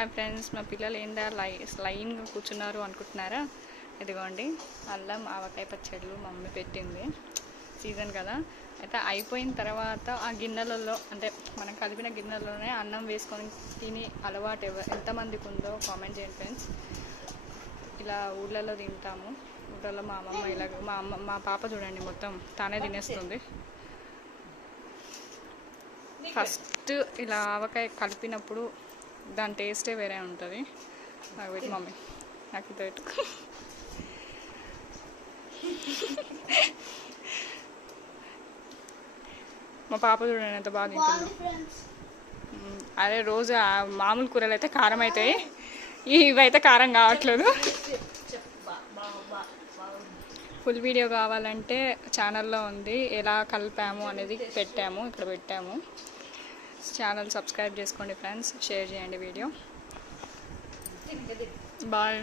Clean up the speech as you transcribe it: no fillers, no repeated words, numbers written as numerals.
Hi friends, మా పిల్లలు ఏందా లైన్గా కూర్చున్నారు అనుకుంటున్నారా? ఇదిగోండి అల్లం ఆవకాయ పచ్చళ్ళు మమ్మీ పెట్టింది, సీజన్ కదా. అయితే అయిపోయిన తర్వాత ఆ గిన్నెలలో, అంటే మనం కలిపిన గిన్నెలోనే అన్నం వేసుకొని తిని అలవాటు ఎంతమందికి ఉందో కామెంట్ చేయండి ఫ్రెండ్స్. ఇలా ఊళ్ళలో తింటాము. ఊళ్ళలో మా అమ్మమ్మ ఇలా, మా పాప చూడండి మొత్తం తానే తినేస్తుంది. ఫస్ట్ ఇలా ఆవకాయ కలిపినప్పుడు దాని టేస్టే వేరే ఉంటుంది. నాకు పెట్టి మమ్మీ, నాకు ఇది పెట్టు. మా పాప చూడండి ఎంత బాగా తింటుంది. అదే రోజు మామూలు కూరలు అయితే కారం అవుతాయి, ఇవైతే కారం కావట్లేదు. ఫుల్ వీడియో కావాలంటే ఛానల్లో ఉంది, ఎలా కలిపాము అనేది పెట్టాము, ఇక్కడ పెట్టాము. ఛానల్ సబ్స్క్రైబ్ చేసుకోండి ఫ్రెండ్స్, షేర్ చేయండి వీడియో. బాయ్.